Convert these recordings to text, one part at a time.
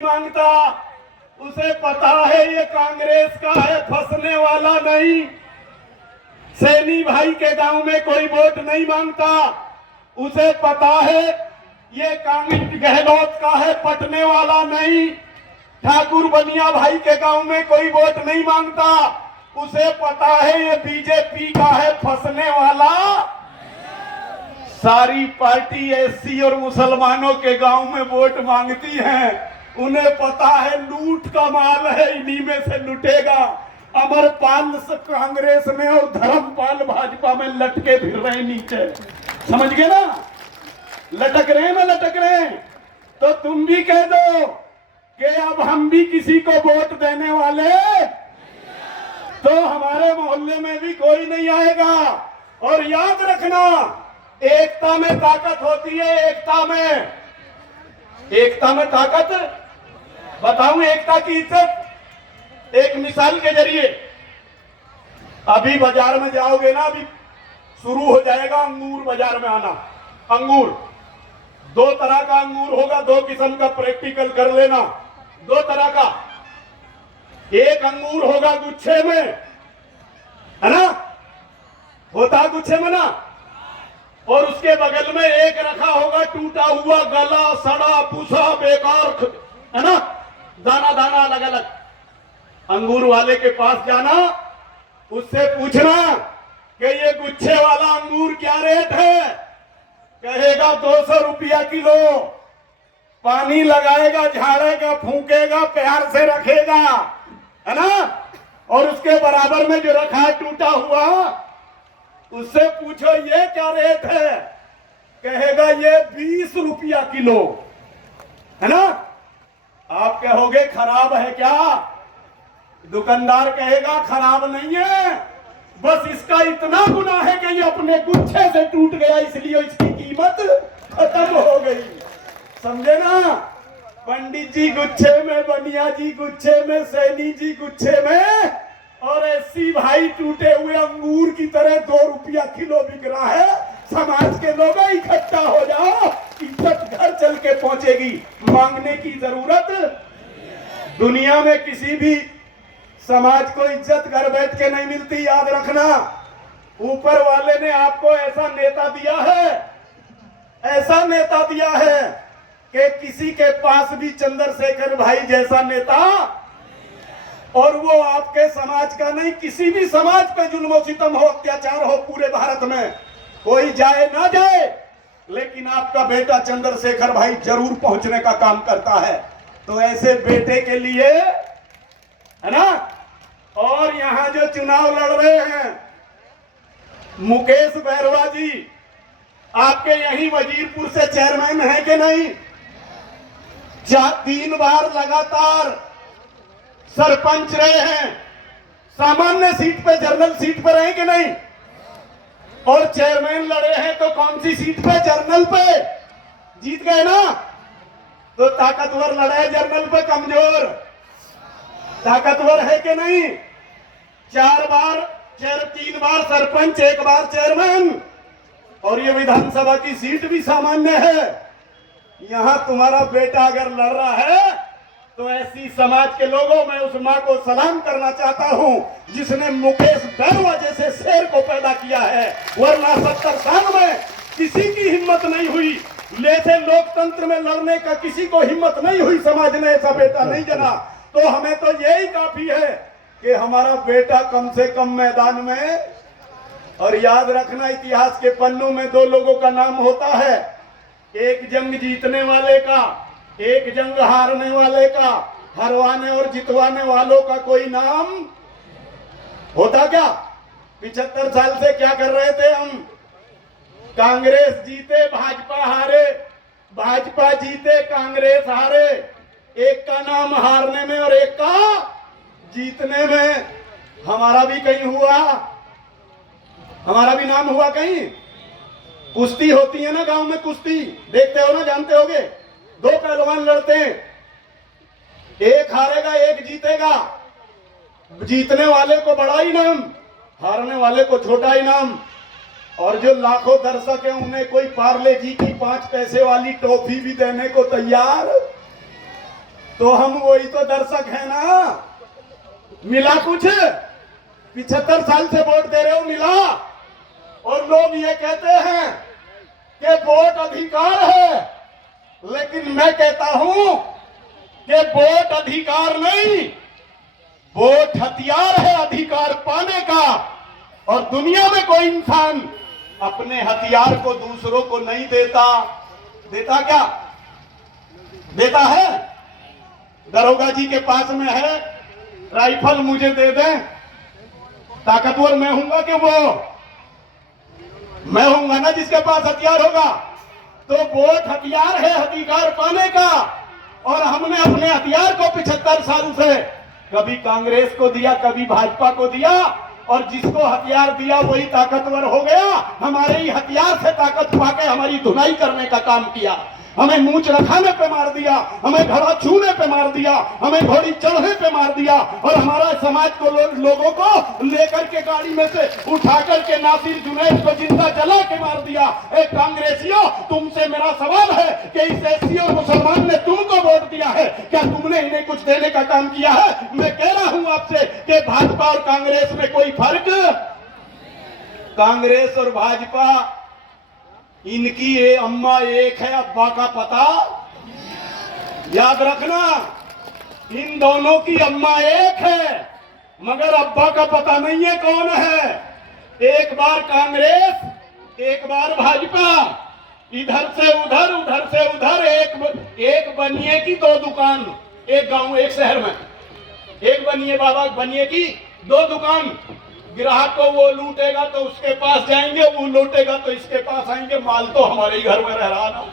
मांगता, उसे पता है ये कांग्रेस का है, फंसने वाला नहीं। सैनी भाई के गांव में कोई वोट नहीं मांगता, उसे पता है ये कांग्रेस गहलोत का है, पटने वाला नहीं। ठाकुर बनिया भाई के गांव में कोई वोट नहीं मांगता, उसे पता है ये बीजेपी का है, फंसने वाला। सारी पार्टी एससी और मुसलमानों के गांव में वोट मांगती है, उन्हें पता है लूट का माल है, इन्हीं में से लुटेगा। अमरपाल कांग्रेस में और धर्मपाल भाजपा में लटके फिर रहे नीचे, समझ गए ना? लटक रहे हैं ना, लटक रहे हैं। तो तुम भी कह दो कि अब हम भी किसी को वोट देने वाले, तो हमारे मोहल्ले में भी कोई नहीं आएगा। और याद रखना, एकता में ताकत होती है, एकता में ताकत। बताऊं एकता की इज्जत एक मिसाल के जरिए। अभी बाजार में जाओगे ना, अभी शुरू हो जाएगा अंगूर बाजार में आना। अंगूर दो तरह का अंगूर होगा, दो किस्म का, प्रैक्टिकल कर लेना। दो तरह का, एक अंगूर होगा गुच्छे में, है ना, होता गुच्छे में ना, और उसके बगल में एक रखा होगा टूटा हुआ, गला सड़ा पुसा बेकार, है ना, दाना दाना अलग अलग। अंगूर वाले के पास जाना, उससे पूछना कि ये गुच्छे वाला अंगूर क्या रेट है? कहेगा 200 रुपया किलो। पानी लगाएगा, झाड़ेगा, फूकेगा, प्यार से रखेगा, है ना। और उसके बराबर में जो रखा है टूटा हुआ, उससे पूछो ये क्या रेट है? कहेगा ये 20 रुपया किलो, है ना। आप कहोगे खराब है क्या? दुकानदार कहेगा खराब नहीं है, बस इसका इतना गुना है कि ये अपने गुच्छे से टूट गया, इसलिए इसकी कीमत खत्म हो गई। समझे ना? पंडित जी गुच्छे में, बनिया जी गुच्छे में, सैनी जी गुच्छे में, और एससी भाई टूटे हुए अंगूर की तरह 2 रुपया किलो बिक रहा है। समाज के लोग इकट्ठा हो जाओ, इज्जत घर चल के पहुंचेगी। मांगने की जरूरत, दुनिया में किसी भी समाज को इज्जत घर बैठ के नहीं मिलती, याद रखना। ऊपर वाले ने आपको ऐसा नेता दिया है, ऐसा नेता दिया है कि किसी के पास भी चंद्रशेखर भाई जैसा नेता, और वो आपके समाज का नहीं, किसी भी समाज पे जुल्म सितम हो, अत्याचार हो पूरे भारत में, कोई जाए ना जाए, लेकिन आपका बेटा चंद्रशेखर भाई जरूर पहुंचने का काम करता है। तो ऐसे बेटे के लिए, है ना। और यहां जो चुनाव लड़ रहे हैं, मुकेश बैरवा जी आपके यही वजीरपुर से चेयरमैन है कि नहीं? 3 बार लगातार सरपंच रहे हैं, सामान्य सीट पे, जनरल सीट पे रहे कि नहीं? और चेयरमैन लड़े हैं तो कौन सी सीट पे? जनरल पे। जीत गए ना? तो ताकतवर लड़े जनरल पे, कमजोर ताकतवर है कि नहीं? 3 बार सरपंच, 1 बार चेयरमैन, और ये विधानसभा की सीट भी सामान्य है। यहां तुम्हारा बेटा अगर लड़ रहा है तो ऐसी समाज के लोगों, मैं उस मां को सलाम करना चाहता हूं जिसने मुकेश बैरवा जैसे शेर को पैदा किया है। वरना 70 साल में किसी की हिम्मत नहीं हुई, जैसे लोकतंत्र में लड़ने का किसी को हिम्मत नहीं हुई, समाज ने ऐसा बेटा नहीं जना। तो हमें तो यही काफी है कि हमारा बेटा कम से कम मैदान में। और याद रखना, इतिहास के पन्नों में 2 लोगों का नाम होता है, एक जंग जीतने वाले का, एक जंग हारने वाले का। हरवाने और जितवाने वालों का कोई नाम होता क्या? 75 साल से क्या कर रहे थे हम? कांग्रेस जीते, भाजपा हारे, भाजपा जीते, कांग्रेस हारे। एक का नाम हारने में और एक का जीतने में। हमारा भी कहीं हुआ, हमारा भी नाम हुआ कहीं। कुश्ती होती है ना गांव में, कुश्ती देखते हो ना, जानते होगे। 2 पहलवान लड़ते हैं, एक हारेगा एक जीतेगा। जीतने वाले को बड़ा इनाम, हारने वाले को छोटा इनाम। और जो लाखों दर्शक हैं उन्हें कोई पार्ले जी की 5 पैसे वाली टॉफी भी देने को तैयार तो हम वही तो दर्शक है ना। मिला कुछ? 75 साल से वोट दे रहे हो, मिला? और लोग ये कहते हैं कि वोट अधिकार है, लेकिन मैं कहता हूं कि वोट अधिकार नहीं, वोट हथियार है अधिकार पाने का। और दुनिया में कोई इंसान अपने हथियार को दूसरों को नहीं देता। देता क्या? देता है? दरोगा जी के पास में है राइफल, मुझे दे दें, ताकतवर मैं हूंगा कि वो? मैं हूंगा ना जिसके पास हथियार होगा। तो वोट हथियार है अधिकार पाने का, और हमने अपने हथियार को 75 साल से कभी कांग्रेस को दिया, कभी भाजपा को दिया, और जिसको हथियार दिया वही ताकतवर हो गया। हमारे ही हथियार से ताकत पाके हमारी धुनाई करने का काम किया, हमें मूंछ रखाने पे मार दिया, हमें घड़ा छूने पे मार दिया, हमें घोड़ी चढ़ने पे मार दिया, और हमारा समाज को लोगों को लेकर के गाड़ी में से उठा करके नासिर जुनैद को जिंदा जला के मार दिया। एक कांग्रेसियों, तुमसे मेरा सवाल है कि इस एससी और मुसलमान ने तुमको वोट दिया है, क्या तुमने इन्हें कुछ देने का काम किया है? मैं कह रहा हूं आपसे कि भाजपा और कांग्रेस में कोई फर्क? कांग्रेस और भाजपा, इनकी ये अम्मा एक है, अब्बा का पता याद रखना। इन दोनों की अम्मा एक है, मगर अब्बा का पता नहीं है कौन है। एक बार कांग्रेस, एक बार भाजपा, इधर से उधर, उधर से उधर। एक बनिए की 2 दुकान, एक गांव एक शहर में, एक बनिए बाबा बनिए की 2 दुकान। ग्राहक को वो लूटेगा तो उसके पास जाएंगे, वो लूटेगा तो इसके पास आएंगे। माल तो हमारे ही घर में रह रहा ना,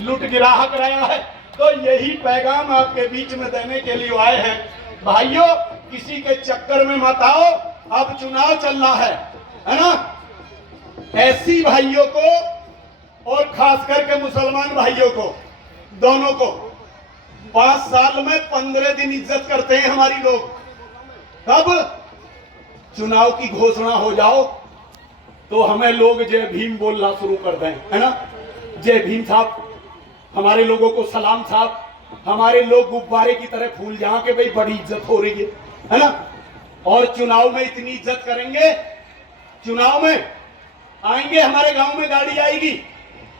लूट ग्राहक रहा है। तो यही पैगाम आपके बीच में देने के लिए आए हैं। भाइयों, किसी के चक्कर में मत आओ, अब चुनाव चल रहा है ना। ऐसी भाइयों को और खास करके मुसलमान भाइयों को, दोनों को 5 साल में 15 दिन इज्जत करते हैं हमारी लोग। कब चुनाव की घोषणा हो जाओ तो हमें लोग जय भीम बोलना शुरू कर दें, है ना। जय भीम साहब, हमारे लोगों को सलाम साहब, हमारे लोग गुब्बारे की तरह फूल जहां के भाई बड़ी इज्जत हो रही है ना। और चुनाव में इतनी इज्जत करेंगे, चुनाव में आएंगे, हमारे गांव में गाड़ी आएगी,